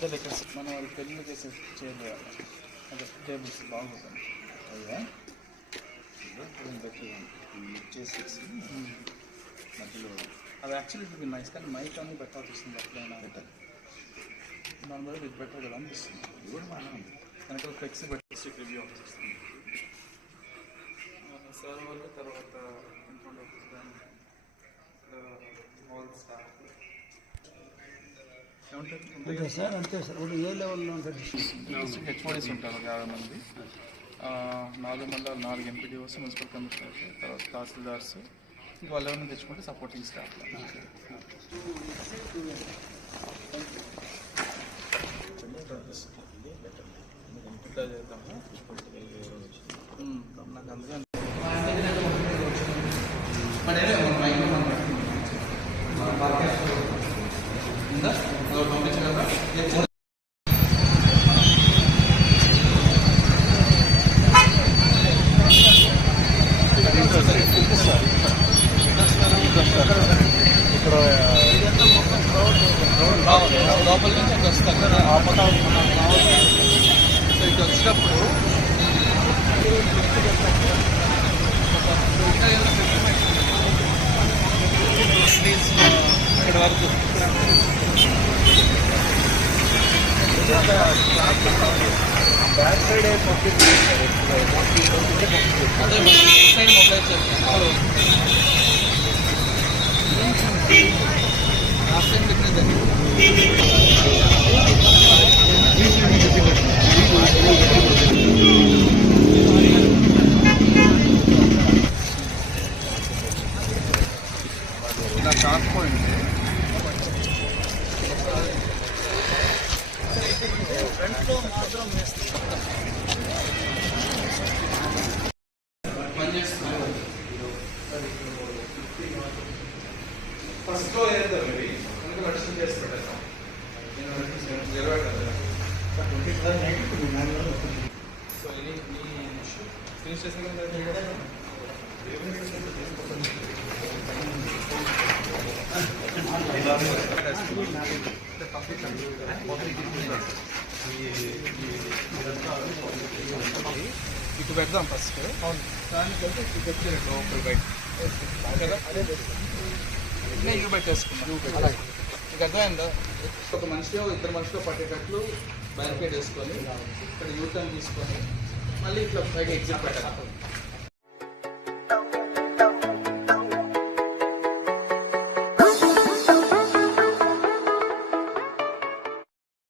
అంటే ఇక్కడ మనం వాళ్ళు పెళ్ళి చేసే చేయాలి అదే టేబుల్స్ బాగుంటుంది. అయ్యా. ఇచ్చేసేసి మధ్యలో అది యాక్చువల్లీ ఇది నైస్ కానీ మైక్ అన్ని పెట్టాల్సి వస్తుంది ఎట్లయినా పెట్టాలి నార్మల్గా ఇది బెటర్ కదా అనిపిస్తుంది. ఇది కూడా బాగానే ఉంది. వెనకాల ఫ్లెక్సీ పెట్టి రివ్యూ వస్తుంది సార్ వాళ్ళు తర్వాత సార్ అంతే సార్. ఇప్పుడు ఏ లెవెల్లో ఉంటుంది? హెచ్ఓడీస్ ఉంటారు యాభై మంది. నాలుగు మండలాలు నాలుగు ఎంపీడీఓస్ మున్సిపల్ కమిషనర్స్ తర్వాత తహసీల్దార్స్. ఇంకా వాళ్ళు ఎవరైనా తెచ్చుకుంటే సపోర్టింగ్ స్టాఫ్. ఇట్లా చేద్దాము ఉమ్, నాకు అందుకని లోపల నుంచి అక్కడ వస్తారు కదా సో ఇటు వచ్చినప్పుడు ఇక్కడ వరకు. బ్యాక్ సైడ్ పంపించారు అదే లాస్ట్ టైం ఇలా కాకపోయింది ఫ్రంట్లో మాత్రం ఫస్ట్లో ఏదో ఇవి అందుకే నడుస్తూ చేసి పెట్టేస్తాం నేను నడుస్తూ ఇరవై కదా. సో ఇది మీ ఫినిష్ చేసిన కదా ఇటు పెడదాం ఫస్ట్ దానికంటే ఇటు పెట్టి లోపల బయట. కదా ఇట్లా ఇటు పెట్టేసుకున్నాం మీకు అర్థమైందా ఒక మనిషిలో ఇద్దరు మనిషిలో పట్టేటట్లు బ్యారికేడ్ వేసుకొని ఇక్కడ యూటర్న్ తీసుకొని మళ్ళీ ఇట్లా పైకి ఎగ్జిట్ పెట్టాలి